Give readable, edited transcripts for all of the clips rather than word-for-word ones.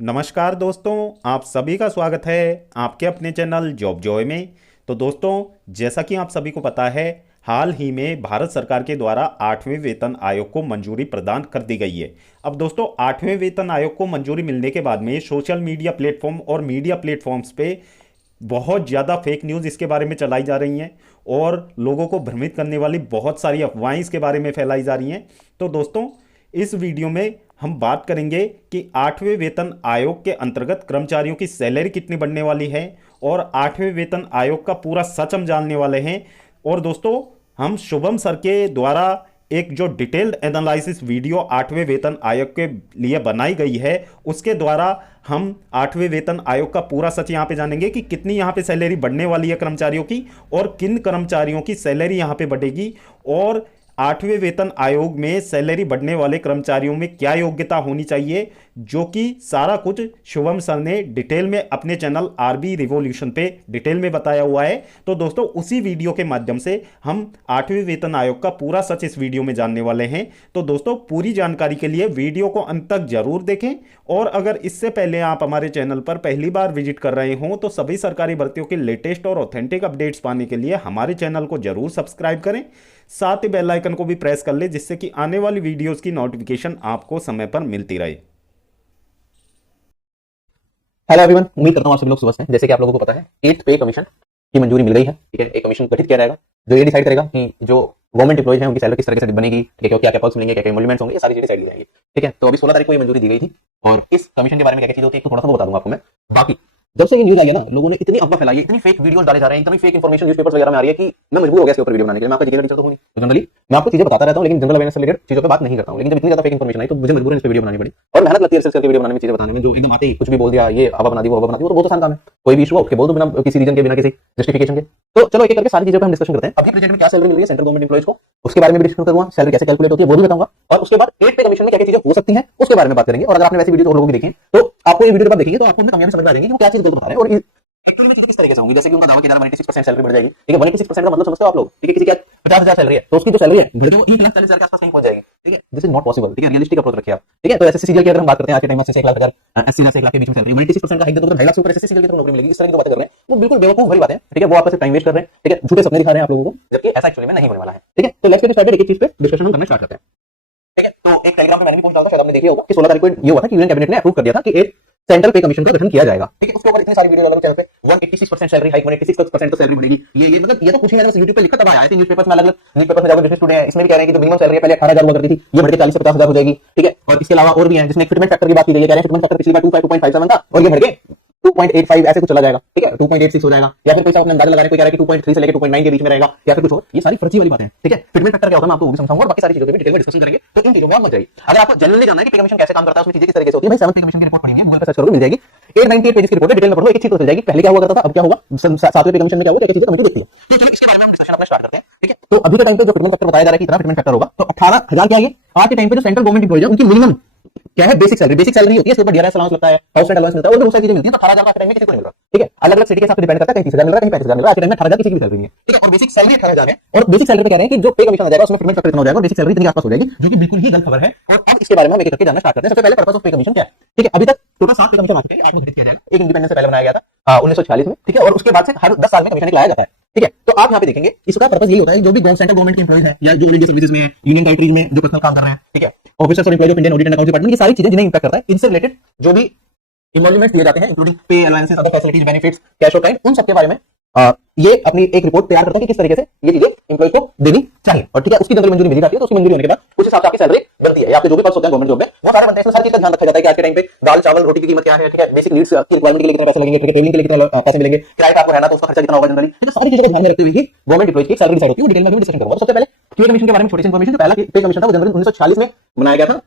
नमस्कार दोस्तों, आप सभी का स्वागत है आपके अपने चैनल जॉब जॉय में। तो दोस्तों, जैसा कि आप सभी को पता है, हाल ही में भारत सरकार के द्वारा 8वें वेतन आयोग को मंजूरी प्रदान कर दी गई है। अब दोस्तों, 8वें वेतन आयोग को मंजूरी मिलने के बाद में सोशल मीडिया प्लेटफॉर्म और मीडिया प्लेटफॉर्म्स पे बहुत ज़्यादा फेक न्यूज़ इसके बारे में चलाई जा रही हैं और लोगों को भ्रमित करने वाली बहुत सारी अफवाहें इसके बारे में फैलाई जा रही हैं। तो दोस्तों, इस वीडियो में हम बात करेंगे कि 8वें वेतन आयोग के अंतर्गत कर्मचारियों की सैलरी कितनी बढ़ने वाली है और 8वें वेतन आयोग का पूरा सच हम जानने वाले हैं। और दोस्तों, हम शुभम सर के द्वारा एक जो डिटेल्ड एनालिसिस वीडियो 8वें वेतन आयोग के लिए बनाई गई है, उसके द्वारा हम 8वें वेतन आयोग का पूरा सच यहाँ पे जानेंगे कि कितनी यहाँ पे सैलरी बढ़ने वाली है कर्मचारियों की और किन कर्मचारियों की सैलरी यहाँ पे बढ़ेगी और 8वें वेतन आयोग में सैलरी बढ़ने वाले कर्मचारियों में क्या योग्यता होनी चाहिए, जो कि सारा कुछ शुभम सर ने डिटेल में अपने चैनल आरबी रिवॉल्यूशन पे डिटेल में बताया हुआ है। तो दोस्तों, उसी वीडियो के माध्यम से हम 8वें वेतन आयोग का पूरा सच इस वीडियो में जानने वाले हैं। तो दोस्तों, पूरी जानकारी के लिए वीडियो को अंत तक जरूर देखें और अगर इससे पहले आप हमारे चैनल पर पहली बार विजिट कर रहे हों तो सभी सरकारी भर्तियों के लेटेस्ट और ऑथेंटिक अपडेट्स पाने के लिए हमारे चैनल को जरूर सब्सक्राइब करें। साथ ही बेल आइकन को भी प्रेस कर ले, जिससे कि आने वाली वीडियोस की नोटिफिकेशन आपको समय पर मिलती रहे। हेलो एवरीवन, उम्मीद करता हूँ आप सभी लोग स्वस्थ हैं। जैसे कि आप लोगों को पता है, 8th पे कमीशन की मंजूरी मिल गई है। ठीक है, एक कमीशन गठित किया जाएगा जो ये डिसाइड करेगा कि जो गवर्नमेंट एम्प्लॉइज हैं उनकी सैलरी किस तरह से बनेगी। ठीक है, क्या क्या पर्क्स मिलेंगे, क्या क्या एमोल्यूमेंट्स होंगे, ये सारी चीजें डिसाइड की जाएंगी। ठीक है, तो अभी 16 तारीख को ये मंजूरी दी गई थी और इस कमीशन के बारे में क्या क्या चीजें होती है तो थोड़ा सा बता दूंगा आपको मैं। बाकी जब से ये न्यूज आई है ना, लोगों ने इतनी अफवाह फैलाई है, इतनी फेक वीडियोस डाले जा रहे हैं, इतनी फेक इन्फॉर्मेशन न्यूज़पेपर्स वगैरह में आ रही है कि मैं मजबूर हो गया इसके ऊपर वीडियो बनाने के लिए। मैं आपका जीके का टीचर तो हूं नहीं, तो जनरली मैं आपको चीजें बताता रहता हूं, लेकिन जनरल अवेयरनेस से रिलेटेड चीजों पे बात नहीं करता हूं। लेकिन जब इतनी ज्यादा फेक इन्फॉर्मेशन आई तो मुझे मजबूरन इस पे वीडियो बनानी पड़ी और मेहनत लगती है रिसर्च करके वीडियो बनाने में, चीजें बताने में। जो एकदम आते ही कुछ भी बोल दिया, ये हवा बना दी, वो हवा बना दी, वो तो बहुत आसान काम है। कोई भी इशू हो उसके बोल दो बिना किसी रीजन के, बिना किसी जस्टिफिकेशन के। तो चलो एक एक करके सारी चीजों पे हम डिस्कशन करते हैं। अभी प्रेजेंट में क्या सैलरी मिल रही है सेंट्रल गवर्नमेंट एम्प्लॉइज को, उसके बारे में भी डिस्कशन करूंगा। सैलरी कैसे कैलकुलेट होती है वो भी बताऊंगा और उसके बाद 8 पे कमीशन में क्या क्या चीजें हो सकती हैं उसके बारे में बात करेंगे। और अगर आपने वैसी वीडियो और लोगों की देखी तो आपको ये वीडियो जब देखेंगे तो आपको कामयाबी समझ में आ जाएगी कि वो क्या चीज गलत बता रहे हैं और किस तरीके से होंगी। जैसे कि उनका दावा किया 96% सैलरी बढ़ जाएगी। ठीक है, 96% का मतलब समझते हो आप लोग। ठीक है, किसी की 50,000 सैलरी है तो उसकी जो सैलरी है बढ़ के वो 1,40,000 के आसपास कहीं पहुंच जाएगी। ठीक है, दिस इज नॉट पॉसिबल। ठीक है, रियलिस्टिक अप्रोच रखिए आप। ठीक है, तो एसएससी सीजीएल की अगर हम बात करते हैं आज के टाइम में 1 लाख अगर 80,000 से 1 लाख के बीच में सैलरी 96% का हाइक दे तो 2.5 लाख से ऊपर एसएससी सीजीएल की तरफ नौकरी मिलेगी। इस तरह की जो बातें कर रहे हैं वो बिल्कुल बेवकूफ भरी बातें हैं। ठीक है, वो आपसे टाइम वेस्ट कर रहे हैं। ठीक है, झूठे सपने दिखा रहे हैं आप लोगों को, जबकि ऐसा एक्चुअली में नहीं होने वाला है। ठीक है, तो लेट्स गेट स्टार्टेड। एक चीज पे डिस्कशन हम करना स्टार्ट करते हैं। ठीक है, तो एक टेलीग्राम पे मैंने भी पोस्ट डाला था, शायद आपने देखा होगा कि 16 तारीख को ये हुआ था कि यूनियन कैबिनेट ने अप्रूव कर दिया था कि एक सेंट्रल पे कमीशन का गठन किया जाएगा। ठीक है, उसके ऊपर इतनी सारी वीडियो अलग चैनल पे 186% सैलरी हाइक, 186% तो सैलरी बढ़ेगी। ये मतलब ये तो कुछ ही मैंने YouTube पे लिखा तब आया है। न्यूज़पेपर्स में अलग-अलग न्यूज़पेपर्स में जाकर बिजनेस स्टूडेंट हैं, इसमें भी कह रहे हैं कि जो मिनिमम सैलरी पहले 18,000 हुआ करती थी ये बढ़ के 40 से 50,000 हो जाएगी। ठीक है, और इसके अलावा और भी है जिसमें फिटमेंट फैक्टर की बात की गई है। कह रहे हैं फिटमेंट फैक्टर पिछली बार 2.57 था और ये बढ़ के 2.85 ऐसे कुछ चला जाएगा। ठीक है, 2.86 हो जाएगा या फिर कोई अपने अंदाजा लगा रहे हैं, कोई कह रहा है कि 2.3 से लेकर 2.9 के बीच में रहेगा या फिर कुछ और। ये सारी फर्जी वाली बातें हैं। ठीक है, फिटमेंट फैक्टर क्या होता है मैं आपको वो भी समझाऊंगा और बाकी सारी चीजों पे भी डिटेल में डिस्कशन करेंगे। तो इन चीजों में आप मत जाइए। अगर आपको जनरली जानना है कि पे कमीशन कैसे काम करता है, उसमें चीजें किस तरीके से होती है, भाई 7th पे कमीशन की रिपोर्ट पढ़ी है, गूगल पे सर्च करोगे मिल जाएगी। 898 पेजेस की रिपोर्ट है, डिटेल में पढ़ो, एक चीज तो चल जाएगी पहले क्या हुआ करता था, अब क्या होगा, 7वें पे कमीशन में क्या होगा, क्या चीजें कमेटी देखती है। तो चलो इसके बारे में हम डिस्कशन अपना स्टार्ट करते हैं। ठीक है, तो अभी के टाइम पे जो फिटमेंट फैक्टर बताया जा रहा है कि इतना फिटमेंट फैक्टर होगा तो 18,000 क्या है। आज के टाइम पे जो सेंट्रल गवर्नमेंट एम्प्लॉइज है उनकी मिनिमम क्या है, बेसिक सैलरी। बेसिक सैलरी होती है, इसके ऊपर डीआरएस अलाउंस लगता है, हाउस रेंट अलाउंस मिलता है और बहुत सारी चीजें मिलती हैं। तो 18,000 का टाइम में किसी को नहीं मिल रहा। ठीक है, अलग अलग सिटी के साथ डिपेंड करता है, कहीं 30,000 मिल रहा है, कहीं 35,000 मिल रहा है। आज के टाइम में 18,000 किसी की भी सैलरी नहीं है। ठीक है, और बेसिक सैलरी 18,000 है और बेसिक सैलरी पे कह रहे हैं कि जो पे कमीशन आ जाएगा उसमें फिटमेंट फैक्टर इतना हो जाएगा और बेसिक सैलरी इतनी आसपास हो जाएगी, जो कि बिल्कुल ही गलत खबर है। और अब इसके बारे में हम एक करके जानना स्टार्ट करते हैं। सबसे पहले पर्पस ऑफ पे कमीशन क्या है। ठीक है, अभी तक टोटल 7 पे कमीशन आ चुके हैं, 8 में किया जाएगा। एक इंडिपेंडेंस से पहले बनाया गया था 1946 में। ठीक है, और उसके बाद से हर 10 साल में कमीशन लाया जाता है। ठीक है, तो आप यहाँ पे देखेंगे इसका पर्पस यही होता है जो भी सेंट्रल गवर्नमेंट के एम्प्लॉइज हैं या जो ऑलरेडी सर्विसेज में है, यूनियन टेरिटरीज में जो पर्सनल काम कर रहे हैं। ठीक है, ऑफिसर्स और employees of Indian audit and accounts department, ये सारी चीजें जिन्हें इंपैक्ट करता है, इनसे रिलेटेड जो भी इमोल्यूमेंट्स दिए जाते हैं इंक्लूडिंग पे, allowances, other facilities, benefits, cash और टाइम, उन सबके बारे में ये अपनी एक रिपोर्ट तैयार करता है कि किस तरीके से ये चीजें एम्प्लॉय को देनी चाहिए। और ठीक है, उसकी जनरल मंजूरी मिल जाती है तो उसकी मंजूरी होने के बाद उस हिसाब से आपकी सैलरी बनती है। आपके जो भी पर्स होते हैं गवर्नमेंट जॉब में वो सारे बनते हैं, हर चीज का ध्यान रखा जाता है कि आज के टाइम पे दाल चावल रोटी की कीमत क्या है। ठीक है, बेसिक नीड्स की रिक्वायरमेंट के लिए कितने पैसे लगेंगे, ठीक है, ट्रेनिंग के लिए कितने पैसे मिलेंगे, किराए का आपको रहना तो उसका खर्चा कितना होगा जनरली। ठीक है, सारी चीजें को ध्यान में रखते हुए ही गवर्नमेंट एम्प्लॉयज की सैलरी डिसाइड होती है। वो डिटेल में भी डिस्कशन करूंगा। सबसे पहले पे कमीशन के बारे में छोटी सी इन्फॉर्मेशन। जो पहला पे कमीशन था वो जनवरी 1946 में बनाया गया था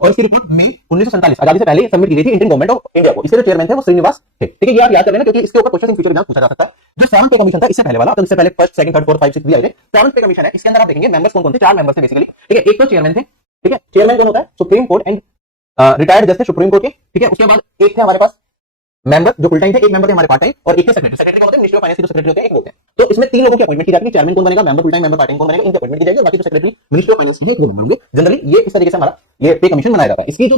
और इसकी रिपोर्ट मई 1947 आजादी से पहले सबमिट की गई थी इंडियन गवर्नमेंट ऑफ इंडिया को। इसके जो चेयरमैन थे वो श्रीनिवास थे। ठीक है, ये आप याद कर लेना क्योंकि इसके ऊपर क्वेश्चन इन फ्यूचर एग्जाम पूछा जा सकता है। जो 7th पे कमीशन था इससे पहले वाला, तो इससे पहले फर्स्ट, सेकंड, थर्ड, फोर्थ, 5, 6 दिया है। 7th पे कमीशन है, इसके अंदर आप देखेंगे मेंबर्स कौन कौन थे। 4 मेंबर्स थे बेसिकली। ठीक है, एक तो चेयरमैन थे। ठीक है, चेयरमैन कौन होता है, सुप्रीम कोर्ट एंड रिटायर्ड जज थे सुप्रीम कोर्ट के। ठीक है, उसके बाद एक थे हमारे पास मेंबर जो फुल टाइम थे, एक मेंबर थे हमारे पार्ट टाइम और एक थे सेक्रेटरी। सेक्रेटरी कौन होते हैं, मिनिस्ट्री ऑफ फाइनेंस के जो सेक्रेटरी होते हैं, एक होते हैं। तो इसमें 3 लोगों की अपॉइंटमेंट की जाती है। चेयरमैन कौन बनेगा, member full time, member part time कौन बनेगा, इनकी अपॉइंटमेंट की जाएगी और बाकी जो सेक्रेटरी मिनिस्ट्री ऑफ फाइनेंस के 2 मेंबर होंगे। जनरली ये इस तरीके से हमारा ये पे कमीशन बनाया जाता है। इसकी जो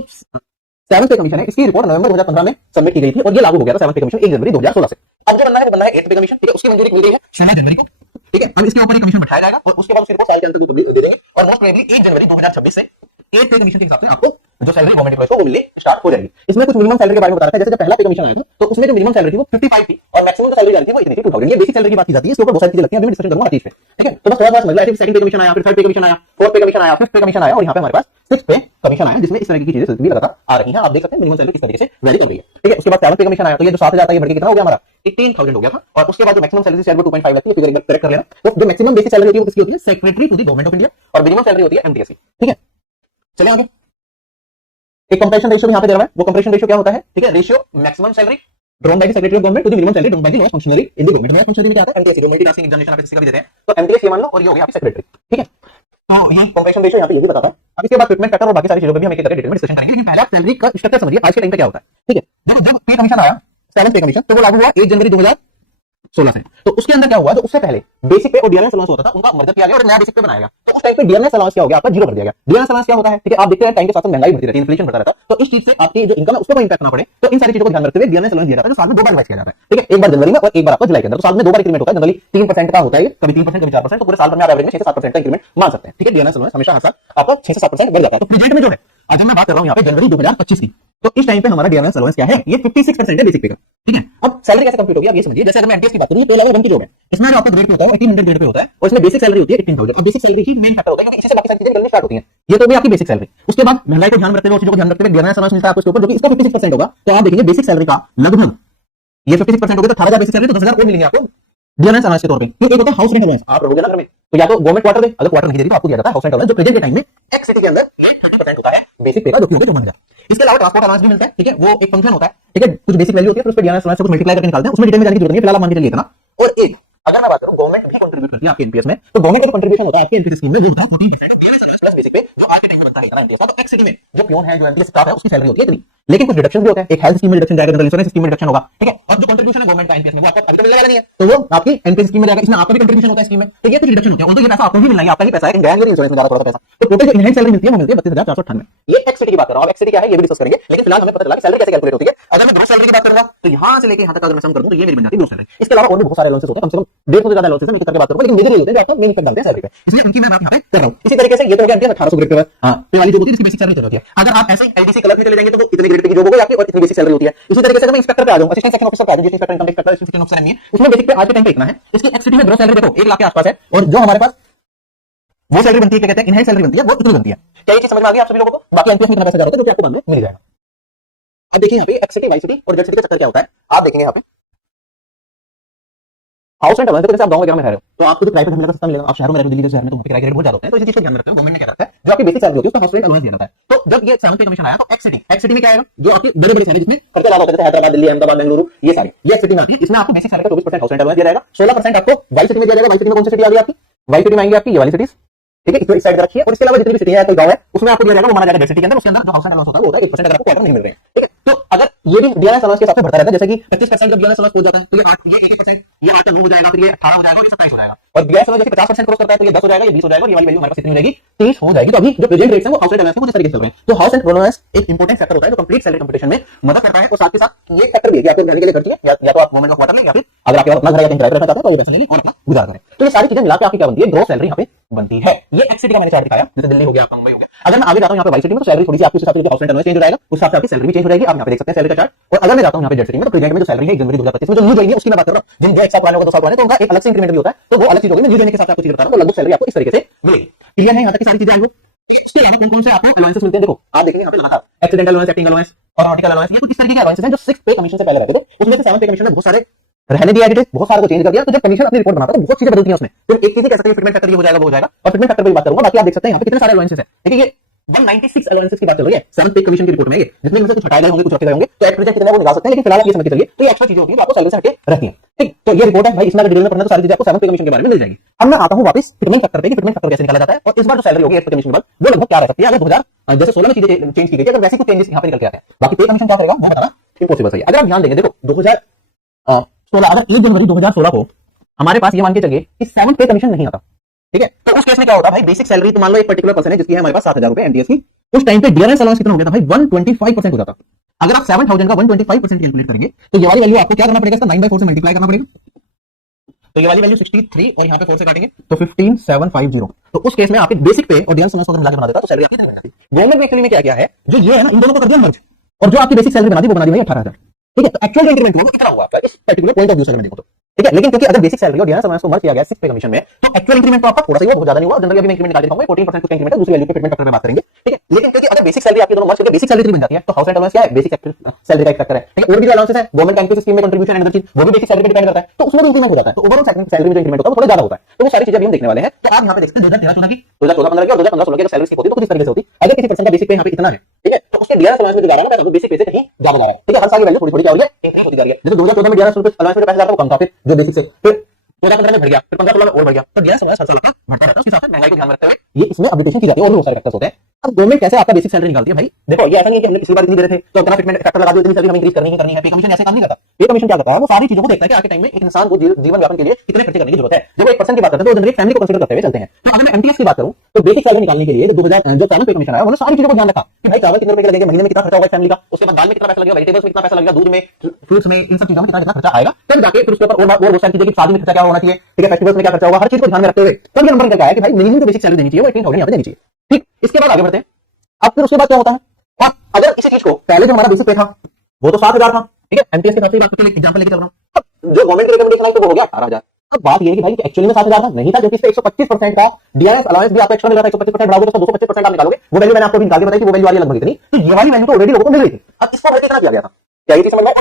सेवंथ पे कमीशन है, इसकी रिपोर्ट नवंबर 2015 में सबमिट की गई थी और ये लागू हो गया था सेवंथ पे कमीशन 1 जनवरी 2016 से। अब जो बनना है वो बनना है एट्थ पे कमीशन, ठीक है, उसकी मंजूरी मिल गई है 16 जनवरी को, ठीक है। अब इसके ऊपर एक कमीशन बैठाया जाएगा और उसके बाद उसकी रिपोर्ट साल के अंत तक दे देंगे और मोस्ट प्रोबेबली 1 जनवरी 2026 से एट्थ पे कमीशन के हिसाब से आपको जो सैलरी गवर्नमेंट एम्प्लॉयज को वो मिलनी स्टार्ट हो जाएगी। इसमें कुछ मिनिमम सैलरी के बारे में बता रहा था, जैसे जब पहला पे कमीशन आया था तो उसमें जो मिनिमम सैलरी थी वो 55 थी और मैक्सिमम जो सैलरी जाती थी वो इतनी थी 2000। ये बेसिक सैलरी की बात की जाती है, इसके ऊपर बहुत सारी चीजें लगती हैं, अभी मैं डिस्कशन करूंगा हर चीज पे, ठीक है। तो बस थोड़ा सा समझ लो, ऐसे सेकंड पे कमीशन आया, फिर थर्ड पे कमीशन आया, फोर्थ पे कमीशन आया, फिफ्थ पे कमीशन आया और यहाँ पे हमारे पास सिक्स्थ पे कमीशन आया, जिसमें इस तरह की चीजें लगातार आ रही हैं। आप देख सकते हैं मिनिमम सैलरी किस तरीके से वैरी कर रही है, ठीक है। उसके बाद सेवंथ पे कमीशन आया तो ये जो 7000 था ये बढ़ के कितना हो गया हमारा 18000 हो गया था और उसके बाद जो मैक्सिमम सैलरी 2.5 लगती है, फिगर करेक्ट कर लेना। तो जो मैक्सिमम बेसिक सैलरी होती है वो किसकी होती है, secretary to the government of India और मिनिमम सैलरी होती है एमटीएस की, ठीक है। चलिए आगे एक कंपैरिजन रेशियो यहां पे दे रहा है, वो कंपैरिजन रेशियो क्या होता है, ठीक है। Ratio maximum salary drawn by the secretary of government to the minimum salary drawn by the lowest functionary in the government. Lowest functionary में क्या आता है, एमटीएस जो मल्टीटास्किंग एग्जामिनेशन आप इसका भी देते हैं, तो एमटीएस ये मान लो और ये हो गया आपकी सेक्रेटरी, ठीक है। तो ये कंपैरिजन रेशियो यहां पे ये भी बताता है। अब इसके बाद फिटमेंट फैक्टर और बाकी सारी चीजों पे भी हम एक एक करके डिटेल में डिस्कशन करेंगे, लेकिन पहले आप सैलरी का स्ट्रक्चर समझिए आज के टाइम पे क्या होता है, ठीक है। जब पे कमीशन आया सेवंथ पे कमीशन तो वो लागू हुआ 1 जनवरी 2016 से। तो उसके अंदर क्या हुआ, जो उससे पहले बेसिक पे और डीआरएस अलाउंस होता था उनका मर्जर किया गया और नया बेसिक पे बनाया गया। तो उस टाइम पे डीआरएस अलाउंस क्या हो गया आपका, जीरो कर दिया गया। डीआरएस अलाउंस क्या होता है, ठीक है, आप देखते हैं टाइम के साथ महंगाई बढ़ती रहती है, इन्फ्लेशन बढ़ता रहता है, तो इस चीज से आपकी जो इनकम है उस पर कोई इंपैक्ट ना पड़े, तो इन सारी चीजों को ध्यान रखते हुए डीआरएस अलाउंस दिया जाता है, जो साल में 2 बार रिवाइज किया जाता है, ठीक है। एक बार जनवरी में और एक बार आपका जुलाई के अंदर, तो साल में 2 बार इंक्रीमेंट होता है। जनरली 3% का होता है, कभी 3% कभी 4%, तो पूरे साल भर में आप एवरेज में 6 से 7% का इंक्रीमेंट मान सकते हैं, ठीक है। डीआरएस अलाउंस हमेशा हर साल आपका 6 से 7% बढ़ जाता है। तो प्रेजेंट में जो है आज मैं बात कर रहा हूं यहाँ पे जनवरी 2025 की, तो इस टाइम पे हमारा डीआरएस अलाउंस क्या है, ये 56% है बेसिक पे का, ठीक है। अब सैलरी कैसे कंप्यूट होगी आप ये समझिए। जैसे अगर मैं एमटीएस की बात करूं, ये पे लेवल 1 की जॉब है, इसमें जो आपका ग्रेड पे होता है 1800 ग्रेड पे होता है और इसमें बेसिक सैलरी होती है 18000 और बेसिक सैलरी ही मेन फैक्टर होता है, क्योंकि इसी से बाकी सारी चीजें निकलनी स्टार्ट होती हैं। ये तो भी आपकी बेसिक सैलरी। उसके बाद महंगाई को ध्यान रखते हुए और चीजों को ध्यान रखते हुए डीआरएस अलाउंस मिलता है आपको इसके ऊपर, जो कि इसका 56% होगा। तो आप देखेंगे बेसिक सैलरी का लगभग ये 56% हो गया, तो 18000 बेसिक सैलरी, तो 10000 और मिलेंगे आपको डीआरएस अलाउंस के तौर पे। एक होता है हाउस रेंट अलाउंस, आप रहोगे ना घर में तो या तो गवर्नमेंट क्वार्टर दे, अगर क्वार्टर नहीं दे रही तो आपको दिया जाता है हाउस रेंट अलाउंस, जो प्रेजेंट के टाइम में एक्स सिटी के अंदर ये 30% होता है बेसिक पे का, जो कि हो गया 54,000। इसके अलावा ट्रांसपोर्ट अलाउंस भी मिलता है, ठीक है, वो एक फंक्शन होता है, ठीक है। कुछ बेसिक वैल्यू होती है, फिर उस पे डीआरएस अलाउंस से कुछ मल्टीप्लाई करके निकालते हैं, उसमें डिटेल में जाने की जरूरत नहीं है, फिलहाल आप मान के चलिए इतना। और एक अगर मैं बात करूं गवर्नमेंट भी कंट्रीब्यूट करती है आपके एनपीएस में, तो गवर्नमेंट का जो कंट्रीब्यूशन होता है आपके एनपीएस स्कीम में वो होता है 14% प्लस बेसिक पे, जो आज के टाइम में बनता है इतना एनपीएस। तो एक्स सिटी में जो प्योन है, जो एनपीएस स्टाफ है, उसकी सैलरी होती है इतनी, लेकिन कुछ रिडक्शन भी होता है। एक हेल्थ स्कीम में रिडक्शन जाएगा, जनरल इंश्योरेंस स्कीम में रिडक्शन होगा, ठीक है। और जो कंट्रीब्यूशन है गवर्नमेंट का एनपीएस में, वो आपका अभी तो मिलेगा नहीं है, तो वो आपकी एनपीएस स्कीम में जाएगा, इसमें आपका भी कंट्रीब्यूशन होता है स्कीम में, तो ये कुछ रिडक्शन होते हैं। तो ये पैसा आपको भी मिलना है, आपका ही पैसा है, इन गैंग इंश्योरेंस में ज्यादा थोड़ा पैसा। तो टोटल जो इनहेंड सैलरी मिलती है वो मिलती है 32,498। ये एक्स सिटी की बात कर रहा हूं। अब एक्स सिटी क्या है ये भी डिस्कस करेंगे, लेकिन फिलहाल हमें पता चला कि सैलरी कैसे कैलकुलेट होती है। अगर मैं ग्रॉस सैलरी की बात करूंगा तो यहां से लेके यहां तक अगर मैं सम कर दूं तो ये मेरी बन जाती है ग्रॉस सैलरी। इसके अलावा और भी बहुत सारे अलाउंसेस होते हैं, कम से कम 150 से ज्यादा अलाउंसेस है, मैं करके बात करूंगा, लेकिन मेजर ये होते हैं जो आपको मेन इफेक्ट डालते हैं सैलरी पे, इसलिए उनकी मैं बात यहां पे कर रहा हूं। इसी तरीके से ये तो हो गया 1800 ग्रेड पे, हां, पे वाली जो होती है इसकी बेसिक सैलरी होती है। अगर आप ऐसे एलडीसी क्लर्क में चले जाएंगे तो इतने ग्रेड पे की जॉब होगी आपकी और इतनी बेसिक सैलरी होती है। इसी तरीके से अगर मैं इंस्पेक्टर पे आ जाऊं, असिस्टेंट सेक्शन ऑफिसर पे आ जाऊं, inspector income tax inspector assistant officer नहीं है, उसमें बेसिक पे आज के टाइम पे इतना है। इसकी एक्स सिटी में ग्रॉस सैलरी देखो 1 लाख के आसपास है और जो हमारे पास वो सैलरी बनती है, क्या कहते हैं, इनहेंड सैलरी बनती है, वो इतनी बनती है। क्या ये चीज समझ में आ गई आप सभी लोगों को? बाकी एनपीएस में कितना पैसा जा रहा है जो कि आपको बाद में मिल जाएगा। अब देखिए यहाँ पे एक्स सिटी, वाई सिटी और जेड सिटी का चक्कर क्या होता है, आप देखेंगे यहाँ पे हाउस रेंट अलाउंस। जैसे आप गांव वगैरह में रह रहे हो तो आपको तो किराए पे मिलेगा, सस्ता मिलेगा। आप शहरों में रह रहे हो, दिल्ली के शहर में, तो वहाँ पे किराए के रेट बहुत ज्यादा होते हैं, तो इस चीज को ध्यान में रखते हैं। गवर्नमेंट ने क्या रखा है, जो आपकी बेसिक सैलरी होती है उसका हाउस रेंट अलाउंस दिया जाता है। तो जब ये 7th पे कमीशन आया तो एक्स सिटी में क्या आएगा, जो आपकी बड़ी बड़ी शहर जिसमें खर्चा ज्यादा होता है, जैसे हैदराबाद, दिल्ली, अहमदाबाद, बेंगलुरु, ये सारी ये एक्स सिटी में आती है। इसमें आपको बेसिक सैलरी का 24% हाउस रेंट अलाउंस दिया जाएगा, 16% आपको वाई सिटी में दिया जाएगा। वाई सिटी में कौन सी सिटी आ गई आपकी, वाई सिटी में आएंगे आपकी ये वाली सिटीज, ठीक है, इसको एक साइड रखिए। और इसके अलावा जितनी भी सिटी है, कोई गांव है, उसमें आपको दिया जाएगा वो माना जाएगा जेड सिटी के अंदर। उसके अंदर जो हाउस रेंट अलाउंस होता है वो होता है 1% अगर आपको क्वार्टर नहीं मिल रहे हैं, ठीक है। तो अगर ये भी डीआरएस अलाउंस के हिसाब से बढ़ता रहता है, जैसे कि 25% जब डीआरएस अलाउंस हो जाता है तो ये 8 ये 1% ये 8 9 हो जाएगा, फिर ये 18 हो जाएगा और ये 27 हो जाएगा। और डीआरएस अलाउंस जैसे 50% क्रॉस करता है तो ये 10 हो जाएगा, ये 20 हो जाएगा और ये वाली वैल्यू हमारे पास कितनी हो जाएगी, 30 हो जाएगी। तो अभी जो प्रेजेंट रेट्स हैं वो हाउस रेंट अलाउंस के कुछ तरीके से चल रहे हैं। तो हाउस रेंट अलाउंस एक इंपॉर्टेंट फैक्टर होता है जो कंप्लीट सैलरी कंपटीशन में मदद करता है। और साथ के साथ ये फैक्टर भी है कि आपको रहने के लिए खर्च है, या तो आप गवर्नमेंट का क्वार्टर लें, या फिर अगर आपके अपना घर या कहीं किराए पे रहना चाहते हैं तो ये पैसा लेंगे और अपना गुजार करें। तो ये सारी चीजें मिला के आपकी क्या बनती है, ग्रॉस सैलरी यहाँ पे बनती है। ये एक्स सिटी का मैंने चार्ट दिखाया, जैसे दिल्ली हो गया, आपका मुंबई हो गया। अगर मैं आगे जाता हूं यहाँ पे वाई सिटी में तो सैलरी थोड़ी सी आपके हिसाब से हाउस रेंट अलाउंस चेंज हो जाएगा, उस हिसाब से आपकी सैलरी भी चेंज हो जाएगी। आप यहाँ पे देख सकते हैं सैलरी का चार्ट। और अगर मैं जाता हूं यहाँ पे जेड सिटी में तो प्रेजेंट में जो सैलरी है 1 जनवरी 2025 में जो न्यू ज्वाइन है उसकी मैं बात कर रहा हूं। जिन जो 1 साल पुराने होगा, 2 साल पुराने, तो उनका एक अलग से इंक्रीमेंट भी होता है, तो वो अलग चीज होगी। मैं न्यू ज्वाइन के साथ आपको चीज बता रहा हूं, तो लगभग सैलरी आपको इस तरीके से मिलेगी। क्लियर है यहाँ तक की सारी चीजें आपको? इसके अलावा कौन-कौन से आपको अलाउंसेस मिलते हैं, देखो आप देखेंगे यहाँ पे लगातार एक्सीडेंटल अलाउंस, एक्टिंग अलाउंस और ऑर्टिकल अलाउंस, ये कुछ इस तरीके के अलाउंसेस हैं जो 6th पे कमीशन से पहले रहते थे। उसमें से 7th पे कमीशन में बहुत सारे रहने दिया, एडिटेड बहुत सारे को चेंज कर दिया। तो जब कमीशन अपनी रिपोर्ट बनाता है तो बहुत चीजें बदलती हैं उसमें। तो एक चीज कह सकते हैं फिटमेंट फैक्टर ये हो जाएगा, वो हो जाएगा, और फिटमेंट फैक्टर की बात करूंगा। बाकी आप देख सकते हैं यहाँ पे कितने सारे अलाउंसेस हैं। देखिए ये 196 अलाउंसेस की बात चल रही है 7th पे कमीशन की रिपोर्ट में, ये जिसमें से कुछ हटाए गए होंगे, कुछ रखे गए होंगे, तो एक्सपेंडिचर कितना वो निकाल सकते हैं। लेकिन फिलहाल ये समझ के चलिए तो ये एक्स्ट्रा चीजें होती हैं जो आपको सैलरी से हटे रहती हैं, ठीक। तो ये रिपोर्ट है भाई, इसमें अगर डिटेल में पढ़ना तो सारी चीजें आपको 7th पे कमीशन के बारे में मिल जाएगी। अब मैं आता हूं वापस फिटमेंट फैक्टर पे कि फिटमेंट फैक्टर कैसे निकाला जाता है और इस बार जो सैलरी होगी 8th पे कमीशन के बाद वो लगभग क्या रह सकती है। अगर 2000 जैसे 16 में चीजें चेंज की गई, अगर वैसे कुछ चेंजेस यहाँ पे निकल के आते हैं, बाकी पे कमीशन क्या करेगा वो बताना इम्पॉसिबल है। अगर आप ध्यान देंगे, देखो 2016 अगर 1 जनवरी 2016 को हमारे पास ये मान के चलिए कि 7th पे कमीशन नहीं आता, ठीक है, तो उस केस में क्या होता है भाई, बेसिक सैलरी तो मान लो एक पर्टिकुलर पर्सन है जिसकी है हमारे पास 7000 रुपए एमटीएस की, उस टाइम पे डियरेंस अलाउंस कितना हो गया था भाई 125% हो जाता। अगर आप 7000 का 125% कैलकुलेट करेंगे तो ये वाली वैल्यू आपको क्या करना पड़ेगा, इसका 9/4 से मल्टीप्लाई करना पड़ेगा। तो ये वाली वैल्यू 63 और यहाँ पे 4 से काटेंगे तो 15750। तो उस केस में आपके बेसिक पे और डियरेंस अलाउंस को अगर मिला के बना देता तो सैलरी आपकी कितनी बनती। गवर्नमेंट ने एक्चुअली में क्या किया है, जो ये है ना, इन दोनों को कर दिया मर्ज, और जो आपकी बेसिक सैलरी बना दी वो बना दी भाई 18,000। ठीक है, तो एक्चुअल इंक्रीमेंट हुआ कितना हुआ आपका इस पर्टिकुलर पॉइंट ऑफ व्यू से देखो तो। ठीक है, लेकिन क्योंकि अगर बेसिक सैलरी और डियरेंस अलाउंस को मर्ज किया गया 6 पे कमीशन में, तो एक्चुअल इंक्रीमेंट तो आपका थोड़ा सा ही, बहुत ज्यादा नहीं हुआ। जनरली अभी मैं इंक्रीमेंट निकाल देता हूं, 14% का इंक्रीमेंट है, दूसरी वैल्यू पे पेमेंट फैक्टर पे बात करेंगे। ठीक है, लेकिन क्योंकि अगर बेसिक सैलरी आपकी दोनों मर्ज करके बेसिक सैलरी बन जाती है, तो हाउस रेंट अलाउंस क्या है, बेसिक सैलरी का एक फैक्टर है। ठीक है, और भी जो अलाउंसेस है गवर्नमेंट कैंपेस स्कीम में कंट्रीब्यूशन एंड अदर चीज, वो भी बेसिक सैलरी पे डिपेंड करता है, तो उसमें भी इंक्रीमेंट हो जाता है। तो ओवरऑल सैलरी में जो इंक्रीमेंट होता है वो थोड़ा ज्यादा होता है। तो वो सारी चीजें अभी हम देखने वाले हैं। तो आप यहाँ पे देखते हैं 2013-14 की, 2014-15 की और 2015-16 की सैलरी होती है तो किस तरीके से होती है। अगर किसी पर्सन का बेसिक पे यहाँ पे इतना है, ठीक है, तो उसके डियरेंस अलाउंस में जो जा रहा है ना, बेसिक पे से कहीं ज्यादा जा रहा है। ठीक है, हर साल की वैल्यू थोड़ी थोड़ी क्या हो रही है, इंक्रीज होती जा रही है। जैसे 2014 में डियरेंस अलाउंस में पैसा जाता है वो कम था, फिर जो बेसिक से, फिर 14-15 में बढ़ गया, फिर 15-16 में और बढ़ गया। तो डियरेंस अलाउंस हर साल का बढ़ता रहता है, उसके साथ महंगाई को ध्यान में रखते हुए ये इसमें अपडेशन की जाती है और भी बहुत सारे फैक्टर्स होते हैं। अब गवर्नमेंट कैसे आपका बेसिक सैलरी निकालती है भाई, देखो ये ऐसा नहीं है कि हमने पिछली बार इतनी दे रहे थे तो अपना फिटमेंट फैक्टर लगा दिया, इतनी सैलरी हमें इंक्रीज करनी ही करनी है। पे कमीशन ऐसे काम नहीं करता। पे कमीशन क्या करता है, वो सारी चीजों को देखता है कि आगे टाइम में एक इंसान को जीवन यापन के लिए कितने खर्चे करने की जरूरत है। जब एक पर्सन की बात करते हैं तो जनरली फैमिली को कंसीडर करते हुए चलते हैं। तो अगर मैं एमटीएस की बात करूं तो बेसिक सैलरी निकालने के लिए जो 2000 जो चावल पे कमीशन आया, उन्होंने सारी चीजों को ध्यान रखा कि भाई चावल कितने रुपए के लगेंगे, महीने में कितना खर्चा होगा फैमिली का, उसके बाद दाल में कितना पैसा लगेगा, वेजिटेबल्स में कितना पैसा लगेगा, दूध में, फ्रूट्स में, इन सब चीजों में कितना खर्चा आएगा, तब जाके फिर उसके ऊपर और बहुत सारी चीजें कि शादी में खर्चा क्या होना चाहिए, ठीक है, फेस्टिवल्स में क्या खर्चा होगा, हर चीज को ध्यान में रखते हुए तब ये नंबर निकल आया कि भाई मिनिमम जो बेसिक सैलरी देनी चाहिए वो 18,000 यहाँ पे देनी चाहिए। ठीक, इसके बाद आगे बढ़ते हैं। अब फिर उसके बाद क्या होता है, और अगर इसी चीज को पहले जो हमारा बेसिक पे था वो तो 7,000 था, ठीक है, एमटीएस के साथ ही बात करके एग्जांपल लेके चल रहा हूं। अब जो गवर्नमेंट की रिकमेंडेशन आई तो वो हो गया 18,000। अब बात ये है कि भाई एक्चुअली में 7,000 था नहीं था, क्योंकि इस पे 125% का डियरेंस अलाउंस भी आपको एक्स्ट्रा मिल रहा था। 125% बढ़ाओगे तो 225% आप निकालोगे, वो वैल्यू मैंने आपको भी निकाल के बताई कि वो वैल्यू आ रही है लगभग इतनी। तो ये वाली वैल्यू तो ऑलरेडी लोगों को मिल रही थी। अब इसको बढ़ा के कितना किया गया था, क्या ये चीज समझ में आई?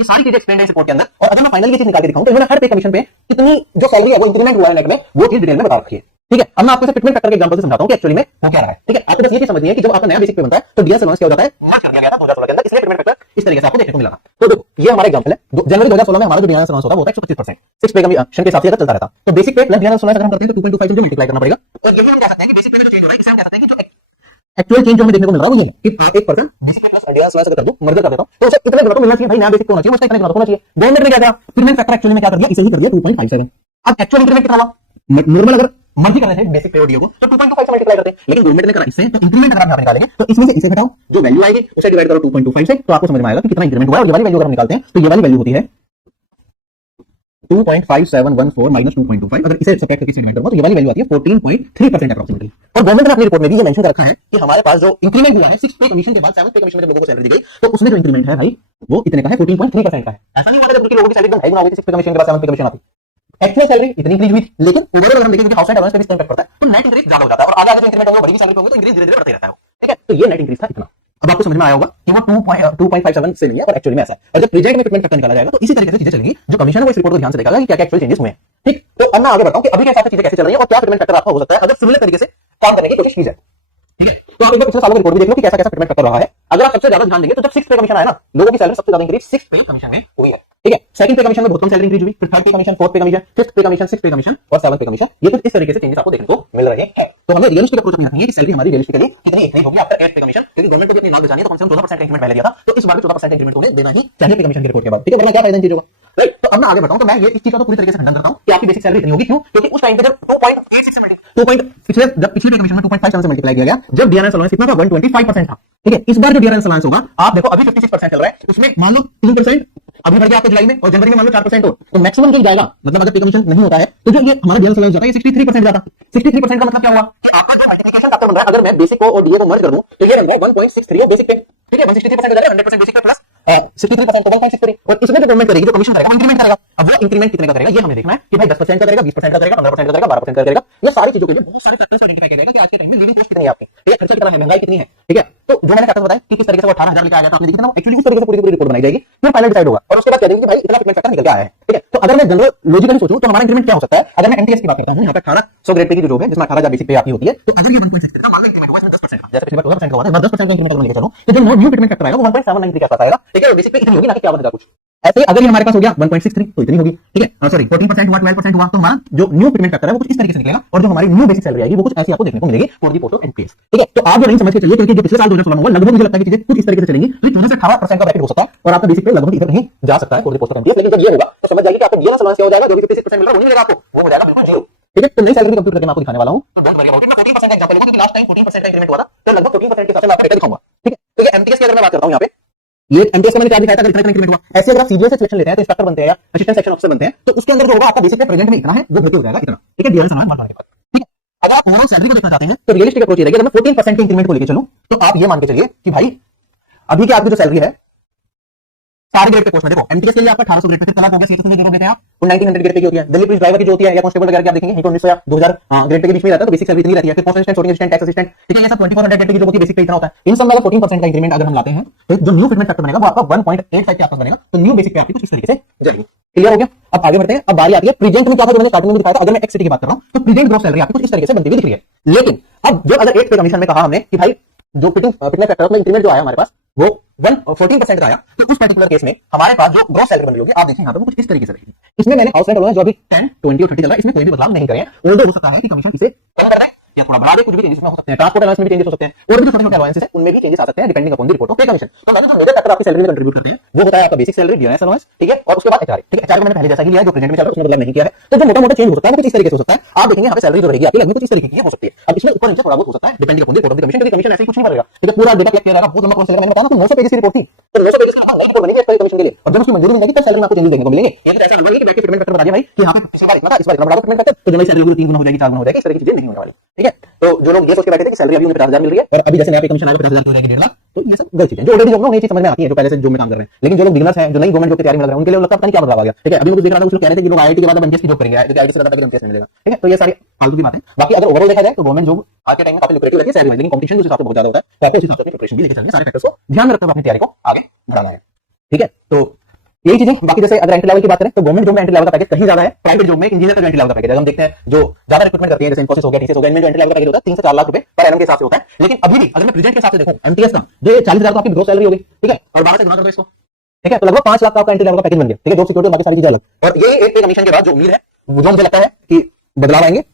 ये सारी चीजें एक्सप्लेन है इस रिपोर्ट के अंदर। और अगर मैं फाइनली ये चीज निकाल के दिखाऊं तो इन्होंने हर पे कमीशन पे कितनी जो सैलरी है वो इंक्रीमेंट हुआ है नेट में, वो चीज डिटेल में बता रखी है। ठीक है, अब मैं आपको फिटमेंट फैक्टर के एग्जांपल से समझाता हूं कि एक्चुअली में हो क्या रहा है। ठीक है, आपको बस ये चीज समझनी है कि जब आपका नया बेसिक पे बनता है तो डियरेंस अलाउंस क्या हो जाता है, मर्ज कर दिया गया था 2016 के अंदर, इसलिए फिटमेंट फैक्टर इस तरीके से आपको देखने को मिला था। तो देखो ये हमारा एग्जांपल है, जनवरी 2016 में हमारा जो डियरेंस अलाउंस होता है वो 125%, 6 पे कमीशन के हिसाब से अगर चलता रहता तो बेसिक पे प्लस डियरेंस अलाउंस अगर हम करते हैं तो 2.25 से जो मल्टीप्लाई करना पड़ेगा। और ये हम कह सकते हैं कि बेसिक पे में जो चेंज हो रहा है इसे हम कह सकते हैं कि जो एक्चुअल चेंज जो हमें देखने को मिल रहा है वो ये है कि एक पर्सन बेसिक पे प्लस डियरेंस अलाउंस अगर कर दूं, मर्ज कर देता हूं तो उसे इतने गुना तो मिलना चाहिए भाई, नया बेसिक होना चाहिए, उसका इतना गुना होना चाहिए। गवर्नमेंट ने क्या किया, फिटमेंट फैक्टर एक्चुअली में क्या कर दिया, इसे ही कर दिया 2.57। अब एक्चुअल इंक्रीमेंट कितना हुआ, नॉर्मल अगर मर्जी करने थे बेसिक पे और डीओ को तो 2.25 से मल्टीप्लाई करते हैं, लेकिन गवर्नमेंट ने करा इससे, तो इंक्रीमेंट अगर आप यहां निकालेंगे तो इसमें से इसे घटाओ, जो वैल्यू आएगी उसे डिवाइड करो 2.25 से, तो आपको समझ में आएगा कि कितना इंक्रीमेंट हुआ है। और ये वाली वैल्यू अगर हम निकालते हैं तो ये वाली वैल्यू होती है 2.5714 माइनस 2.25। अगर इसे सब्ट्रैक्ट करके डिवाइड करूंगा तो ये वाली वैल्यू आती है 14.3% अप्रोक्सीमेटली। और गवर्नमेंट ने अपनी रिपोर्ट में भी ये मेंशन कर रखा है कि हमारे पास जो इंक्रीमेंट हुआ है 6 पे कमीशन के बाद 7 पे कमीशन में जब लोगों को सैलरी दी गई तो उसमें जो इंक्रीमेंट है भाई वो इतने का है, 14.3% का है। ऐसा नहीं हुआ जब उनके लोगों की सैलरी एकदम हाई गुना हो गई 6 पे कमीशन के बाद 7 पे कमीशन आती, एक्चुअल सैलरी इतनी इंक्रीज हुई, लेकिन ओवरऑल अगर हम देखें कि हाउस रेंट अलाउंस पे भी इम्पैक्ट पड़ता है तो नेट इंक्रीज ज्यादा हो जाता है। और आगे आगे जो इंक्रीमेंट होगा बड़ी सैलरी पे होगा तो इंक्रीज धीरे धीरे बढ़ते रहता है। ठीक है, तो ये नेट इंक्रीज था इतना। अब आपको समझ में आया होगा कि वो 2.57 से नहीं है और एक्चुअली में ऐसा है। और जब प्रेजेंट में फिटमेंट फैक्टर निकाला जाएगा तो इसी तरीके से चीजें चलेंगी। जो कमीशन है वो इस रिपोर्ट को ध्यान से देखेगा कि क्या क्या एक्चुअल चेंजेस हुए हैं। ठीक, तो अब मैं आगे बताऊं कि अभी के हिसाब से चीजें कैसे चल रही है और क्या फिटमेंट फैक्टर आपका हो सकता है अगर सिमिलर तरीके से काम करने की कोशिश की जाए। ठीक है, तो आप एक बार पिछले सालों की रिपोर्ट भी देख लो कि कैसा कैसा फिटमेंट फैक्टर रहा है। अगर आप सबसे ज्यादा ध्यान देंगे तो जब 6 पे कमीशन आया ना, लोगों की सैलरी सबसे ज्यादा इंक्रीज 6 पे कमीशन में हुई है। ठीक है, सेकंड पे कमीशन में बहुत कम सैलरी इंक्रीज हुई, फिर थर्ड पे कमीशन, फोर्थ पे कमीशन, फिफ्थ पे कमीशन, सिक्स्थ पे कमीशन और सेवंथ पे कमीशन। ये कुछ इस तरीके से चेंजेस आपको देखने को मिल रहे हैं। तो हमें रियलिस्टिक अप्रोच अपनी रखनी है कि सैलरी हमारी रियलिस्टिकली कितनी इंक्रीज होगी आफ्टर 8 पे कमीशन, क्योंकि गवर्नमेंट को भी अपनी नॉलेज बचानी है। तो कम से कम 14% का इंक्रीमेंट पहले दिया था, तो इस बार भी 14% इंक्रीमेंट होने देना ही चाहिए पे कमीशन की रिपोर्ट के बाद। ठीक है, वरना क्या फायदा इन चीजों का, राइट। तो अब मैं आगे बढ़ाऊं तो मैं ये इस चीज का तो पूरी तरीके से खंडन करता हूं कि आपकी बेसिक सैलरी इतनी होगी। क्यों, क्योंकि उस टाइम पे जब 2.86 जब पिछले पे कमीशन में 2.57 मल्टीप्लाई किया गया, जब डियरेंस अलाउंस कितना था 125% था। ठीक है, इस बार जो डियरेंस अलाउंस होगा आप देखो अभी 56% चल रहा है, उसमें मान लो 2% अभी बढ़ गया आपको जुलाई में और जनवरी में मान लो 4% और, तो मैक्सिमम जो जाएगा, मतलब अगर पे कमीशन नहीं होता है तो जो ये हमारा डियरेंस अलाउंस जाता है ये 63% जाता। 63% का मतलब क्या हुआ कि आपका जो मल्टीप्लिकेशन फैक्टर बन रहा है, अगर मैं बेसिक को और डीए को मर्ज कर दूं तो ये बन रहा है 1.63 बेसिक पे। ठीक है, 163% हो जाएगा, 100% बेसिक पे प्लस 63% तो 1.63। और इसमें जो गवर्नमेंट करेगी, जो कमीशन करेगा वो इंक्रीमेंट करेगा। अब वो इंक्रीमेंट कितने का करेगा ये हमें देखना है कि भाई 10% का करेगा, 20% का करेगा, 15% का करेगा, 12% का करेगा। ये सारी चीजों के लिए बहुत सारे फैक्टर्स आइडेंटिफाई करेगा कि आज के टाइम में लिविंग कॉस्ट कितनी है आपकी, ठीक है, खर्चा कितना है, महंगाई कितनी है। ठीक है, तो जो मैंने फैक्टर्स बताया कि किस तरीके से वो 18,000 लेके आया था, आपने देखा ना, एक्चुअली इस तरीके से पूरी रिपोर्ट बनाई जाएगी, फिर फाइनल डिसाइड होगा और उसके बाद कह देंगे कि भाई इतना फिटमेंट फैक्टर निकल के आया है। ठीक है, तो अगर मैं जनरल लॉजिकली सोचूं तो हमारा इंक्रीमेंट क्या हो सकता है। अगर मैं एमटीएस की बात करता हूं, यहाँ पे 1800 ग्रेड पे की जो जॉब है जिसमें 18,000 बेसिक पे आपकी होती है, तो अगर ये 1.63 का मान लो इंक्रीमेंट हुआ इसमें 10% का, जैसे पिछली बार 12% का हुआ था, 10% का इंक्रीमेंट लेके चलो तो जो न्यू फिटमेंट फैक्टर आएगा वो 1.793 के आसपास आएगा। ठीक है, बेसिक पे इतनी होगी ना कि क्या बनेगा कुछ ऐसे ही। अगर ये हमारे पास हो गया 1.63 तो इतनी होगी। ठीक है, सॉरी 14% हुआ, 12% हुआ, तो हमारा जो न्यू फिटमेंट फैक्टर है वो कुछ इस तरीके से निकलेगा और जो हमारी न्यू बेसिक सैलरी आएगी वो कुछ ऐसी आपको देखने को मिलेगी for the post of MPS. ठीक है, तो आप जो नहीं समझ के चलिए क्योंकि जो पिछले साल 2016 में हुआ लगभग मुझे लगता है कि चीजें कुछ इस तरीके से चलेंगी। तो 14 से 18% का ब्रैकेट हो सकता है और आपका बेसिक पे लगभग इधर नहीं जा सकता है for the post of MPS. लेकिन जब ये होगा तो समझ जाइए कि आपको डियरेंस अलाउंस क्या हो जाएगा, जो भी 56% मिल रहा है वो नहीं मिलेगा आपको, वो हो जाएगा बिल्कुल जीरो। ठीक है, तो नई सैलरी कंप्यूट करके मैं आपको दिखाने वाला हूं। तो डोंट वरी अबाउट इट। मैं 14% का एग्जांपल लूंगा क्योंकि लास्ट टाइम 14% का इंक्रीमेंट हुआ था, तो लगभग 14% के हिसाब से मैं आपको डेटा दिखाऊंगा। ठीक है, तो ये एमटीएस की अगर मैं बात करता हूं, यहाँ पे ये एमटीएस का मैंने क्या दिखाया था, इतना इंक्रीमेंट हुआ। ऐसे अगर आप सीजीएल से सिलेक्शन लेते हैं तो इंस्पेक्टर बनते हैं या असिस्टेंट सेक्शन ऑफिसर बनते हैं, तो उसके अंदर जो होगा आपका बेसिक पे प्रेजेंट में इतना है, वो भर्ती हो जाएगा इतना। ठीक है, डीएल समान बढ़ने के बाद। ठीक है, अगर आप ओवरऑल सैलरी को देखना चाहते हैं तो रियलिस्टिक अप्रोच ये रहेगी, अगर मैं 14% के इंक्रीमेंट को लेकर चलूं तो आप ये मान के चलिए कि भाई अभी की आपकी जो सैलरी है सारे ग्रेड पे पोस्ट में, देखो एमटीएस के लिए आपका 1800 ग्रेड पे, तलाक हो गया, सीएसएस में जो होते हैं आप, वो 1900 ग्रेड पे की होती है। दिल्ली पुलिस ड्राइवर की जो होती है या कांस्टेबल वगैरह की आप देखेंगे, ये तो 1900 या 2000 ग्रेड पे के बीच में रहता है, तो बेसिक सैलरी इतनी रहती है। फिर post assistant, shooting assistant, tax assistant, ठीक है, ये सब 2400 ग्रेड पे की जो होती है, बेसिक पे इतना होता है। इन सब में अगर 14% का इंक्रीमेंट अगर हम लाते हैं तो जो न्यू फिटमेंट फैक्टर बनेगा वो आपका 1.85 के आसपास बनेगा। तो न्यू बेसिक पे आपकी कुछ इस तरीके से जाएगी। क्लियर हो गया? अब आगे बढ़ते हैं। अब बारी आती है प्रेजेंट में क्या था, जो मैंने स्टार्टिंग में दिखाया था। अगर मैं एक्स सिटी की बात कर रहा हूं तो प्रेजेंट ग्रॉस सैलरी आपकी कुछ इस तरीके से बनती हुई दिख रही है। लेकिन अब जो अगर 8 पे कमीशन में कहा हमने कि भाई जो फिटनेस फैक्टर में इंक्रीमेंट जो आया हमारे पास वो 14% का आया, तो उस पर्टिकुलर केस में हमारे पास जो ग्रॉस सैलरी बन रही होगी, आप देखिए यहाँ पे वो कुछ इस तरीके से रहेगी। इसमें मैंने हाउस रेंट जो अभी 10, 20 और 30 चल रहा है, इसमें कोई भी बदलाव नहीं करें। हो सकता है कि कमीशन इसे कम कर दे या थोड़ा बढ़ा दे, कुछ भी चेंजेस हो सकते हैं। ट्रांसपोर्ट अलाउंस में भी चेंजेस हो सकते हैं, और भी जो छोटे छोटे अलाउंसेस हैं उनमें भी चेंजेस आ सकते हैं depending upon the report of पे कमीशन। तो मैंने जो मेजर फैक्टर आपकी सैलरी में कंट्रीब्यूट करते हैं वो होता है आपका बेसिक सैलरी, डीएनएस अलाउंस, ठीक है, और उसके बाद एचआर। ठीक है, एचआर को मैंने पहले जैसा ही लिया है, जो प्रेजेंट में चल रहा है उसमें बदलाव नहीं किया है। तो जो मोटा मोटा चेंज हो सकता है वो कुछ इस तरीके से हो सकता है। आप देखेंगे यहाँ पे सैलरी जो रहेगी आपकी लगभग कुछ इस तरीके की हो सकती है। अब इसमें ऊपर नीचे थोड़ा बहुत हो सकता है depending upon the report of the commission, क्योंकि कमीशन ऐसे ही कुछ नहीं बनेगा। ठीक है, पूरा डेटा कलेक्ट किया जाएगा, बहुत लंबा प्रोसेस है। मैंने बताया ना 900 पेजेस की रिपोर्ट थी, तो 900 पेजेस का रिपोर्ट बनेगी इस कमीशन के लिए, और जब उसकी मंजूरी मिल जाएगी तब सैलरी में आपको चेंजेस देखने को मिलेंगे। ये तो ऐसा नहीं है कि बैक के फिटमेंट फैक्टर बता दिया भाई कि यहाँ पे पिछली बार इतना था, इस बार इतना बढ़ा फिटमेंट फैक्टर, तो जब सैलरी होगी 3 गुना हो जाएगी, 4 गुना हो जाएगी, इस तरह की चीजें नहीं होने वाली। ठीक है, तो जो लोग ये सोच के बैठे थे कि सैलरी अभी उन्हें 50,000 मिल रही है और अभी जैसे नया पे कमीशन आएगा 50,000 हो जाएगी 1.5 लाख, तो ये सब गलत चीजें जो ऑलरेडी जो चीज समझ में आती है, जो पहले से जो में काम कर रहे हैं। लेकिन जो लोग बिगिनर्स हैं, जो नई गवर्नमेंट जॉब की तैयारी में लग रहे हैं, उनके लिए लगता है पता नहीं क्या बदलाव आ गया। ठीक है, अभी मैं कुछ देख रहा था, कुछ लोग कह रहे थे कि लोग आईआईटी के बाद अब एमटीएस की जॉब करेंगे, क्योंकि आईआईटी से ज्यादा पैकेज एमटीएस में मिलेगा। ठीक है, तो ये सारी फालतू की बातें। बाकी अगर ओवरऑल देखा जाए तो गवर्नमेंट जॉब आज के टाइम में काफी लुक्रेटिव रहती है सैलरी में, लेकिन कंपटीशन उस हिसाब से बहुत ज्यादा होता है। तो आपको उस हिसाब से अपनी प्रिपरेशन भी लेके चलनी है, सारे फैक्टर्स को ध्यान में रखते हुए अपनी तैयारी को आगे बढ़ाना है। ठीक है, तो यही चीजें। बाकी जैसे अगर एंट्री लेवल की बात करें तो गवर्नमेंट जॉब में एंट्री लेवल का पैकेज कहीं ज्यादा है, प्राइवेट जॉब में इंजीनियर का एंट्री लेवल का पैकेज है। हम देखते हैं जो ज्यादा रिक्रूटमेंट करती है, जैसे इन्फोसिस हो गया, टीसीएस हो गया, इनमें जो एंट्री लेवल का पैकेज होता है 3 से 4 लाख रुपए पर एनम के हिसाब से होता है। लेकिन अभी भी अगर मैं प्रेजेंट के हिसाब से देखूं एमटीएस का, जो 40,000 तो आपकी ग्रोस सैलरी होगी, ठीक है, और 12 से गुना कर दो इसको, ठीक है, तो लगभग 5 लाख का आपका एंट्री लेवल का पैकेज बन गया। ठीक है, जॉब सिक्योरिटी बाकी सारी चीजें अलग। और ये एक पे कमीशन के बाद जो उम्मीद है, जो मुझे लगता है कि बदलाव आएंगे,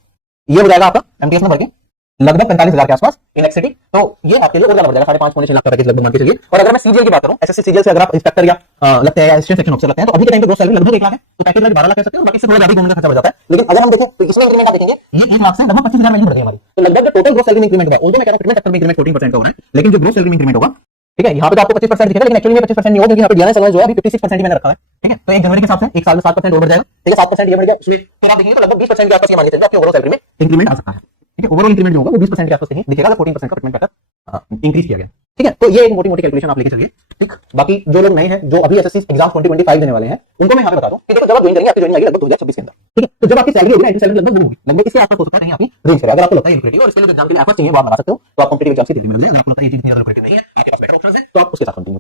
ये हो जाएगा आपका एमटीएस में बढ़ के लगभग 45,000 के आसपास इन एक्स सिटी। तो ये आपके लिए और ज्यादा बढ़ जाएगा, 5.5-6 लाख का पैकेज लगभग मान के चलिए। और अगर मैं सीजीएल की बात करूं, एसएससी सीजीएल से अगर आप इंस्पेक्टर या लगते हैं या असिस्टेंट सेक्शन ऑफिसर लगते हैं, तो अभी के टाइम पे ग्रोस सैलरी लगभग 1 लाख है, तो पैकेज लगभग 12 लाख कह सकते हैं, और बाकी से थोड़ा ज्यादा गवर्नमेंट का खर्चा बढ़ जाता है। लेकिन अगर हम देखें तो इसमें इंक्रीमेंट आप देखेंगे ये 1 लाख से लगभग 25,000 वैल्यू बढ़ गई हमारी। तो लगभग जो टोटल ग्रोस सैलरी में इंक्रीमेंट होगा, उनको मैं कह रहा हूं फिटमेंट फैक्टर में इंक्रीमेंट 14% का हो रहा है, लेकिन जो ग्रोस सैलरी में इंक्रीमेंट होगा, ठीक है, यहाँ पे तो आपको 25% दिखेगा, लेकिन एक्चुअली में 25% नहीं होगा, क्योंकि यहाँ पे डीएनएस अलाउंस जो है अभी 56% ही मैंने रखा है। ठीक है, तो 1 जनवरी के हिसाब से 1 साल में 7% और बढ़ जाएगा। ठीक है, 7% ये बढ़ गया, उसमें फिर आप देखेंगे तो लगभग 20% के आसपास ये मान के चलिए आपकी ओवरऑल सैलरी में इंक्रीमेंट आ सकता है। ठीक है, ओवरऑल इंक्रीमेंट जो होगा वो 20% के आसपास नहीं दिखेगा, अगर 14% का फिटमेंट फैक्टर इंक्रीज किया गया। ठीक है, तो ये एक मोटी मोटी कैलकुलेशन आप लेके चलिए। ठीक, बाकी जो लोग नए हैं, जो अभी एसएससी एग्जाम 2025 देने वाले हैं, उनको मैं यहाँ पे बता दूं कि देखो जब आप ज्वाइन करेंगे, आपकी ज्वाइनिंग आएगी लगभग 2026 के अंदर। ठीक है, तो जब आपकी सैलरी होगी ना, एंट्री सैलरी लगभग होगी, लगभग इसके आसपास हो सकता है, कहीं आपकी रेंज करें। अगर आपको लगता है लुक्रेटिव और इसके लिए एग्जाम के लिए एफर्ट चाहिए वो आप बना सकते हो, तो आप कॉम्पिटिटिव एग्जाम की तैयारी में लगे। अगर आपको लगता है ये चीज ज्यादा लुक्रेटिव नहीं है, आपके पास बेटर ऑप्शंस हैं, तो आप उसके साथ कंटिन्यू